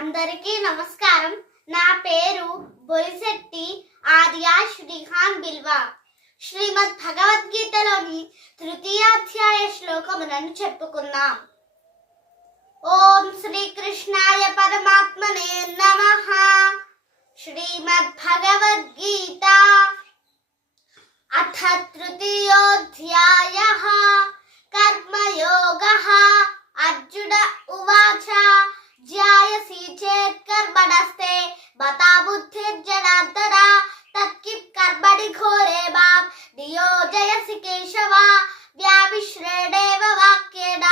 అందరికీ నమస్కారం. నా పేరు బొలిశెట్టి ఆర్య శ్రీఖాన్ బిల్వా. శ్రీమద్ భగవద్గీతలోని తృతీయాధ్యాయ శ్లోకములను చెప్పుకుందాం. ఓం శ్రీకృష్ణాయ పరమాత్మనే నమః. శ్రీమద్ భగవద్గీత అథ తృతీయోధ్యాయః కర్మయోగః. అర్జున ఉవాచ జ్యాయసి చేత్ కర్మణస్తే బతా బుద్ధిర్జనార్దన తత్కిం కర్మణి ఘోరే మాం నియోజయసి కేశవ వ్యామిశ్రేణేవ వాక్యేన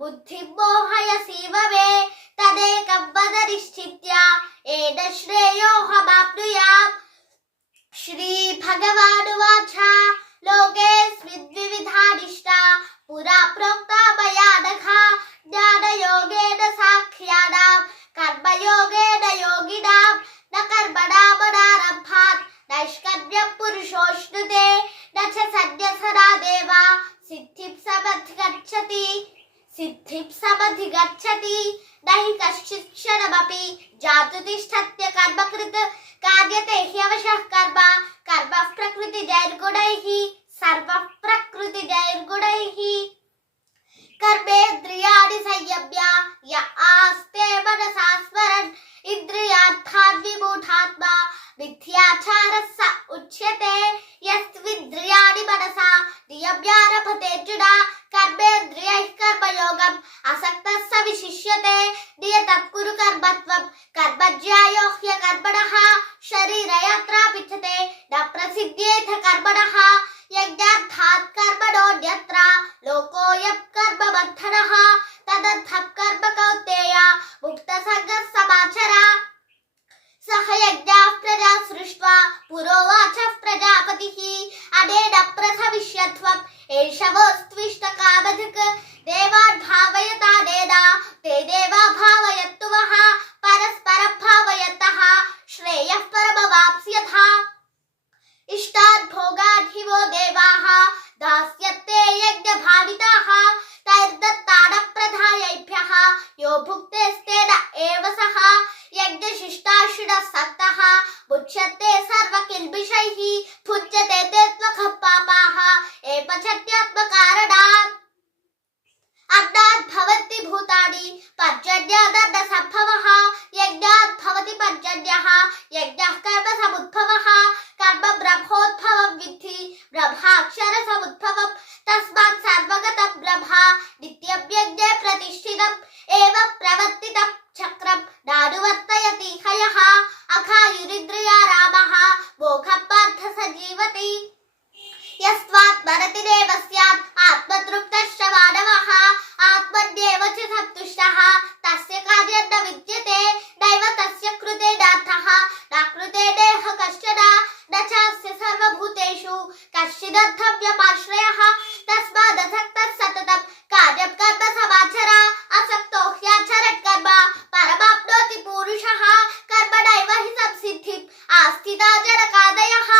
బుద్ధిం మోహయసీవ మే తదేకం వద నిశ్చిత్య ఏన శ్రేయోహమాప్నుయామ్. శ్రీ భగవానువాచ లోకేస్మిన్ వివిధానిష్టా పురా ప్రోక్తా మయా నఘ జ్ఞానయోగేన సాంఖ్యానాం కర్మయోగేన యోగినాం న కర్మణామనారబ్ధాత్ నైష్కర్మ్యం పురుషోష్ణుతే న చ సన్యసనాదేవ సిద్ధిం సమధిగచ్చతి నహి కశ్చిత్ క్షణమపి జాతు తిష్టత్య కర్మకృత్ కార్యతే హ్యవశః కర్మ కర్మః ప్రకృతిజైర్గుణైః సర్వః ప్రకృతిజైర్గుణైః. కర్మేంద్రియాణి సంయమ్య య ఆస్తే మనసా స్మరన్ ఇంద్రియార్థాన్ విమూఢాత్మా మిథ్యాచారః స ఉచ్యతే. యస్త్వింద్రియాణి మనసా నియమ్యారభతే అర్జున కర్మేంద్రియైః కర్మయోగం అసక్తః స విశిష్యతే. నియతం కురు కర్మత్వం కర్మజ్యాయో హ్యకర్మణః శరీరయాత్రాపిచ్చతే న ప్రసిద్ధ్యేథ కర్మణః యజ్ఞార్థాత్ కర్మణోన్యత్ర లోకోయం కర్మబంధనః తదర్థం కర్మ కౌంతేయ ముక్తసంగః సమాచర. సహ యజ్ఞాః ప్రజా సృష్ట్వా పురోవాచః ప్రజాపతిః అనేన ప్రథవిష్యత్వం ఏషవోస్త్విష్ట కామధుక్ దేవాన్ భావయతానేన తే దేవా భావయంతు వః పరస్పరం భావయంతః శ్రేయః పరమవాప్స్యథ. ఇష్టాన్ భోగాన్ హి వో దేవాః దాస్యతే యజ్ఞభావితాః తైర్దత్తాన ప్రధాయేభ్యః యో భుక్తేస్తేన ఏవ సః యజ్ఞశిష్టాశునః సక్తః ముచ్యతే సర్వకిల్బిషైః భుజ్యతే తే త్వఖః పాపాః ఏపచత్యాత్మకారణాత్. అన్నాద్ భవంతి భూతాని పర్జన్యాదన్న సంభవః యజ్ఞాద్ భవతి పర్జన్యః యజ్ఞః కర్మ సముద్భవః కర్మ బ్రహ్మోద్భవం విద్ధి బ్రహ్మాక్షర సముద్భవం. తస్మాత్ సర్వగతం బ్రహ్మ నిత్యం యజ్ఞే ప్రతిష్ఠితం ఏవం ప్రవర్తితం చక్రం నానువర్తయతి హయః అఘాయురింద్రియా రామః మోఘం పార్థ సజీవతి. యస్త్వాత్మరతిరేవ స్యాత్ ఆత్మతృప్తశ్చ మానవః ఆత్మన్యేవ చ సంతుష్టః తస్య కార్యం న విద్యతే నైవ తస్య కృతే నార్థః న కృతే నేహ కశ్చన న చాస్య సర్వభూతేషు కశ్చిదర్థవ్యపాశ్రయః. తస్మాదసక్తః సతతం కార్యం కర్మ సమాచర అసక్తో హ్యాచరన్ కర్మ పరమాప్నోతి పురుషః కర్మణైవ హి సంసిద్ధిం ఆస్థితా జనకాదయః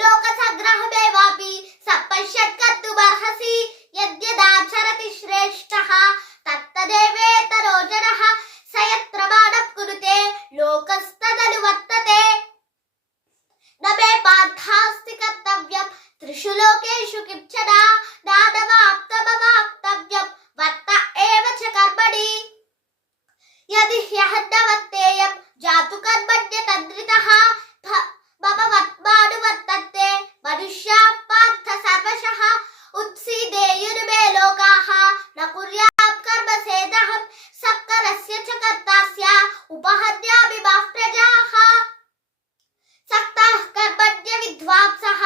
లోకసంగ్రహమేవాపి సంపశ్యన్ కర్తుమర్హసి యద్యదాచరతి శ్రేష్ఠః తత్తదేవేతరో జనః స యత్ ప్రమాణం కురుతే లోకస్తదనువర్తతే. న మే పార్థాస్తి కర్తవ్యం త్రిషు లోకేషు కించన నానవాప్తమవాప్తవ్యం వర్త ఏవ చ కర్మణి. యది హ్యహన్నవర్తేయం జాతు కర్మణ్యతంత్రితః మమ వర్త్మానువర్తంతే మనుష్యాః పార్థ సర్వశః ఉత్సీదేయుర్మే లోకాః న కుర్యాం కర్మ సేదహం సక్కరస్య చ కర్తాస్య ఉపహన్యామి మాః ప్రజాః. సక్తాః కర్మణ్య విద్వాంసః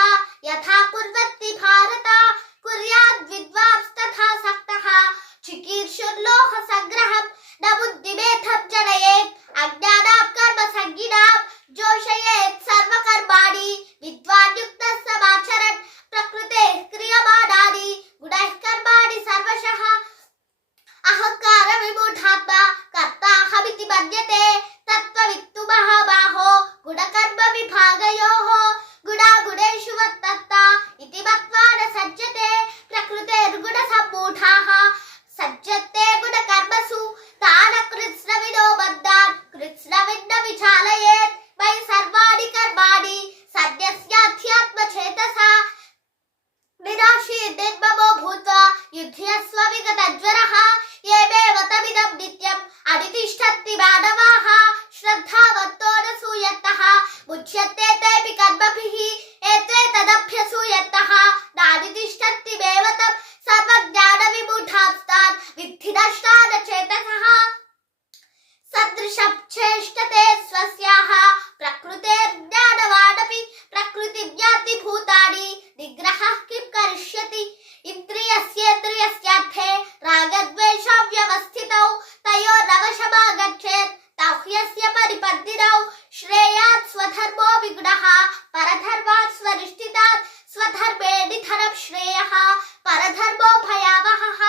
యథా కుర్వन्ति భారత కుర్యాద్ విద్వాంస్తథా సక్తః చికీర్షుర్లోహ సంగ్రహం న బుద్ధిమేధం జనయేత్ అజ్ఞానాం కర్మ సంగినాం జోషయేత్ సర్వకర్మాణి విద్వాన్యుక్తః సమాచరన్ ప్రకృతేః క్రియమాణాని గుణైః కర్మాణి సర్వశః అహంకార విమూఢాత్మ కర్తాహమితి మన్యతే తత్వవిత్తు మహాబాహో గుణకర్మ విభాగయోః గుణాగుణేషు వర్తంత ఇతి మత్వా న సజ్జతే ప్రకృతేర్గుణ సమ్మూఢాః సజ్జతే గుణకర్మసు తాన కృత్స్నవిదో బద్ధాన్ కృత్స్న చాలయేత్ వై సర్వాణి కర్మాణి సద్యస్యాధ్యాత్మచేతసా నిరాశీ నిర్మమో భూత్వా యుధ్యస్వ విగతజ్వరః ఏమేవ తమిదం నిత్యం అనితిష్ఠन्ति మానవాః శ్రద్ధావంతో నసూయन्तః ముచ్యతే తేపి కర్మభిః ఏతే తదభ్యసూయन्तః నానితిష్ఠन्ति మేవతం సర్వజ్ఞాన విమూఢాంస్తాన్ విద్ధి నష్టాన చేతసః సదృశం చేష్టతే స్వస్యాః ప్రకృతేర్జ్ఞానవానపి ప్రకృతి వ్యాప్తి భూతాని నిగ్రహః కిం కరిష్యతి ఇంద్రియస్యేంద్రియస్యార్థే రాగద్వేషౌ వ్యవస్థితౌ తయోర్నవశమాగచ్చేత్ తౌహ్యస్య పరిపద్దినౌ శ్రేయాత్ స్వధర్మో విగుణః పరధర్మాత్ స్వనిష్ఠితాత్ స్వధర్మే నిధనం శ్రేయః పరధర్మో భయావహః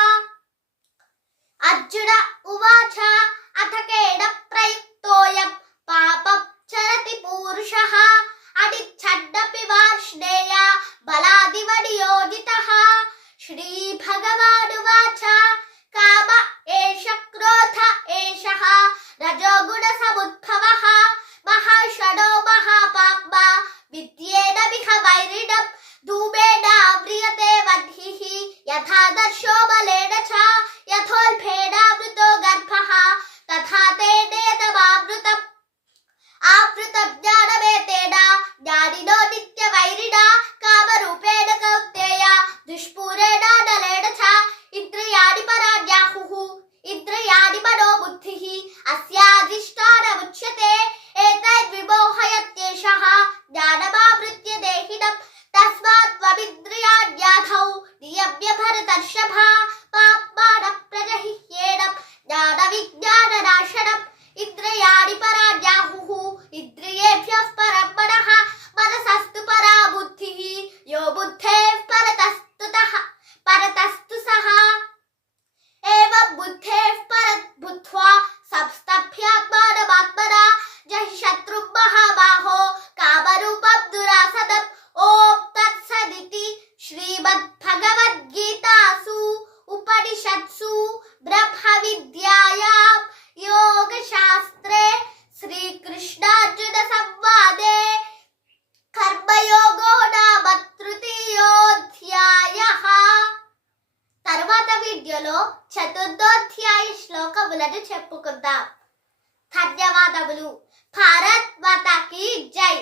అర్జున ఉవాచ అథ కేన ప్రయుక్తోయం పాపం చరతి పూరుషః అనిచ్ఛన్నపి వార్ష్ణేయ బలాదివ నియోజితః శ్రీ భగవానువాచ కామ ఏష క్రోధ ఏషః రజోగుణ సముద్భవః మహాషడో మహాపాప్మా విద్యేన విహ వైరిణం ధూమేన ఆవ్రియతే వహ్నిః యథాదర్శో బలేన చ యథోల్పేనావృతో గర్భః తథా తేనేదమావృతం ఆవృతం జ్ఞానమేతేన జ్ఞానినో నిత్యవైరిణా కామరూపేణ కౌంతేయ దుష్పూరేణ నలేన చ ఇంద్రియాణి పరాణ్యాహుః ఇంద్రియాణి మనో బుద్ధిః అస్యాధిష్టానముచ్యతే ఏతద్విమోహయత్యేషః జ్ఞానమావృత్య దేహినం తస్మాత్ త్వమింద్రియాణ్యాధౌ నియమ్య భరతర్షభ పాప్మానః ప్రజహిహ్యేనం జ్ఞాన విజ్ఞాన నాశనం ఇంద్రియాణి పరాణ్యాహుః ఇంద్రియేభ్యః పరం మనః మనసస్తు పరా బుద్ధిః యో బుద్ధేః పరతస్తు సః ఏవం బుద్ధేః పరత్ బుద్ధ్వా సంస్తభ్యాత్మానమాత్మనా జహి శత్రుం మహాబాహో కామరూపం దురాసదం ఓం తత్సదితి శ్రీమద్భగవద్గీతాసు ఉపనిషత్సు బ్రహ్మ విద్యాయాం యోగశాస్త్రే శ్రీకృష్ణార్జున సంవాదే కర్మయోగో నామ తృతీయోధ్యాయః. తరువాత వీడియోలో చతుర్థోధ్యాయ శ్లోకములను చెప్పుకుందాం. ధన్యవాదములు. భారత్ మాతాకి జై.